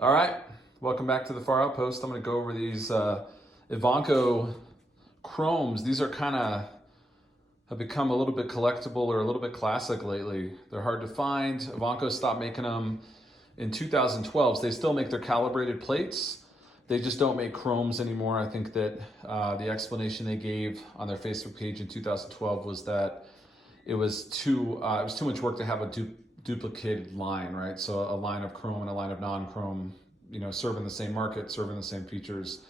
All right, welcome back to the Far Outpost. I'm going to go over these Ivanko chromes. These are kind of have become a little bit collectible or a little bit classic lately. They're hard to find. Ivanko stopped making them in 2012. They still make their calibrated plates. They just don't make chromes anymore. I think that the explanation they gave on their Facebook page in 2012 was that it was too much work to have a duplicated line, right? So a line of chrome and a line of non-chrome, serving the same market, serving the same features.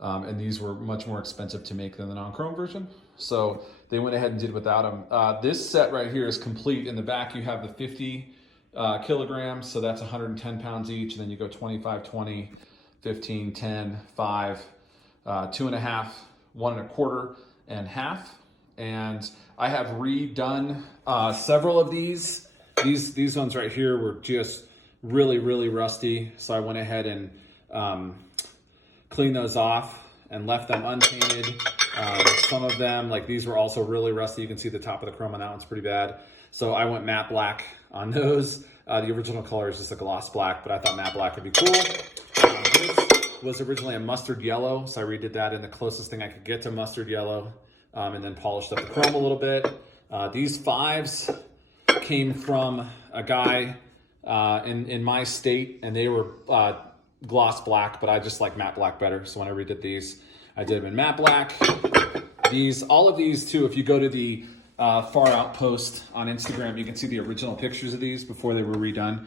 And these were much more expensive to make than the non-chrome version. So they went ahead and did without them. This set right here is complete. In the back, you have the 50 kilograms. So that's 110 pounds each. And then you go 25, 20, 15, 10, 5, 2.5, 1.25, and half. And I have redone several of these. These ones right here were just really, really rusty. So I went ahead and cleaned those off and left them unpainted. Some of them, like these, were also really rusty. You can see the top of the chrome on that one's pretty bad. So I went matte black on those. The original color is just a gloss black, but I thought matte black would be cool. This was originally a mustard yellow, so I redid that in the closest thing I could get to mustard yellow, and then polished up the chrome a little bit. These fives came from a guy in my state, and they were gloss black, but I just like matte black better. So when I redid these, I did them in matte black. All of these too, if you go to the Far Outpost on Instagram, you can see the original pictures of these before they were redone.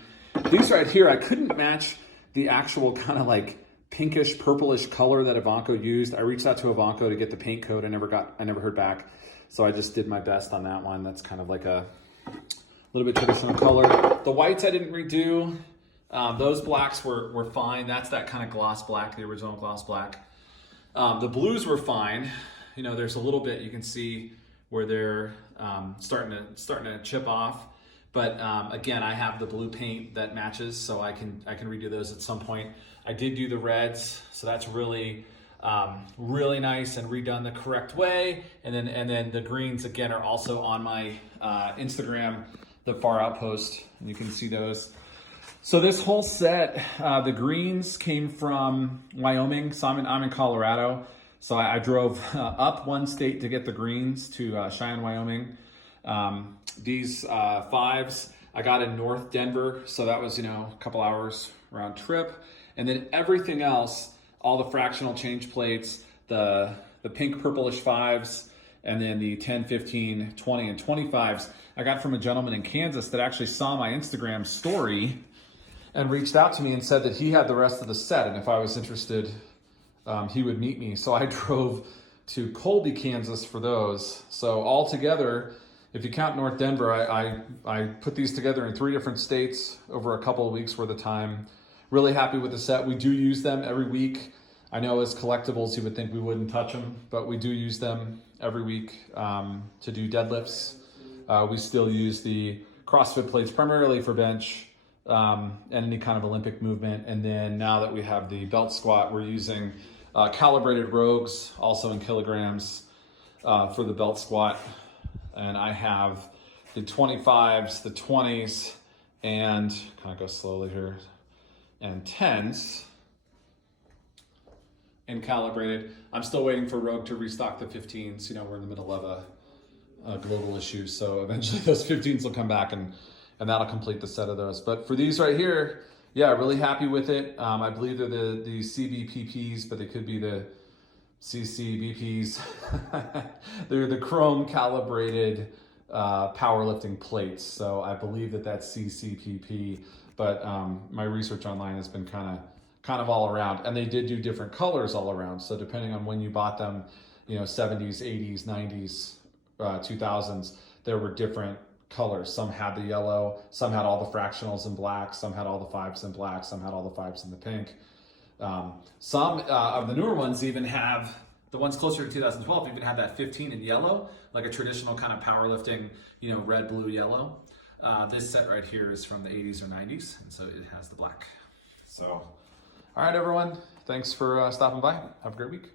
These right here, I couldn't match the actual kind of like pinkish purplish color that Ivanko used. I reached out to Ivanko to get the paint code. I never heard back. So I just did my best on that one. That's kind of like a little bit traditional color. The whites I didn't redo. Those blacks were fine. That's that kind of gloss black, the original gloss black. The blues were fine. There's a little bit you can see where they're starting to chip off. But again, I have the blue paint that matches, so I can redo those at some point. I did do the reds, so that's really really nice and redone the correct way. And then the greens again are also on my Instagram, the Far Outpost, and you can see those. So this whole set, the greens came from Wyoming. So I'm in Colorado. So I drove up one state to get the greens to Cheyenne, Wyoming. These fives I got in North Denver. So that was, a couple hours round trip. And then everything else, all the fractional change plates, the pink purplish fives, and then the 10, 15, 20, and 25s, I got from a gentleman in Kansas that actually saw my Instagram story and reached out to me and said that he had the rest of the set, and if I was interested, he would meet me. So I drove to Colby, Kansas for those. So all together, if you count North Denver, I put these together in 3 different states over a couple of weeks worth of time. Really happy with the set. We do use them every week. I know as collectibles, you would think we wouldn't touch them, but we do use them every week to do deadlifts. We still use the CrossFit plates primarily for bench, and any kind of Olympic movement. And then now that we have the belt squat, we're using calibrated rogues, also in kilograms, for the belt squat. And I have the 25s, the 20s, and kind of go slowly here, and 10s in calibrated. I'm still waiting for Rogue to restock the 15s. We're in the middle of a global issue, so eventually those 15s will come back and that'll complete the set of those. But for these right here, yeah, really happy with it. I believe they're the CBPPs, but they could be the CCBPs. They're the chrome calibrated powerlifting plates. So I believe that's CCPP, but my research online has been kind of all around, and they did do different colors all around. So depending on when you bought them, 70s, 80s, 90s, 2000s, there were different colors. Some had the yellow, some had all the fractionals in black, some had all the fives in black, some had all the fives in the pink. Some of the newer ones even have, the ones closer to 2012 even have that 15 in yellow, like a traditional kind of powerlifting, red, blue, yellow. This set right here is from the 80s or 90s, and so it has the black. So, all right, everyone. Thanks for stopping by. Have a great week.